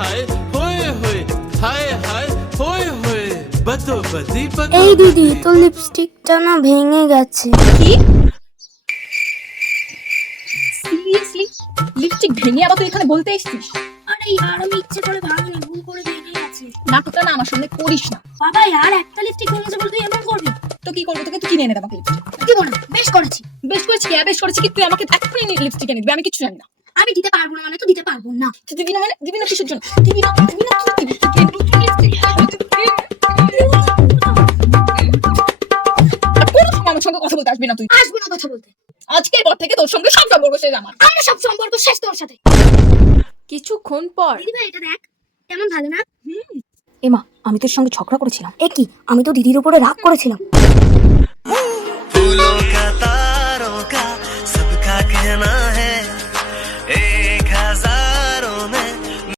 हाय होए होए हाय हाय होए होए बदो बदी बदो এই দিদি তোর লিপস্টিকটা না ভেঙে গেছে। কি সিরিয়াসলি লিপস্টিক ভেঙে আবার তুই এখানে বলতে এসেছিস? আরে यार আমি ইচ্ছে করে ভাঙিনি, ভুল করে ভেঙে গেছে। নাটকটা না আমার সামনে করিস না। বাবা यार একটা লিপস্টিক ভেঙেছে বলে তুই এমন করবি? তো কি করবো, তোকে তুই কিনে এনে দে আমাকে লিপস্টিক। কি বল, বেশ করেছি। বেশ করেছি কি বেশ করেছি কি, তুই আমাকে এক্ষুনি লিপস্টিক এনে দিবি, আমি কিছু জানি না। আমি দিতে পারবো না মানে তো দিতে পারবো না। তুই দিবি না মানে দিবি না কিসের জন্য? দিবি না দিবি না কি দিবি? তুই নতুন লিপস্টিক কোনো সময় আমার সঙ্গে কথা বলতে আসবি না তুই। আসবো না কথা বলতে। আজকের পর থেকে তোর সঙ্গে সব সম্পর্ক শেষ আমার। আমার সব সম্পর্ক শেষ তোর সাথে। কিছুক্ষণ পর দিদি ভাই এটা দেখ কেমন ভালো না? এমা, আমি তোর সঙ্গে ঝগড়া করেছিলাম। এ কি, আমি তো দিদির উপরে রাগ করেছিলাম।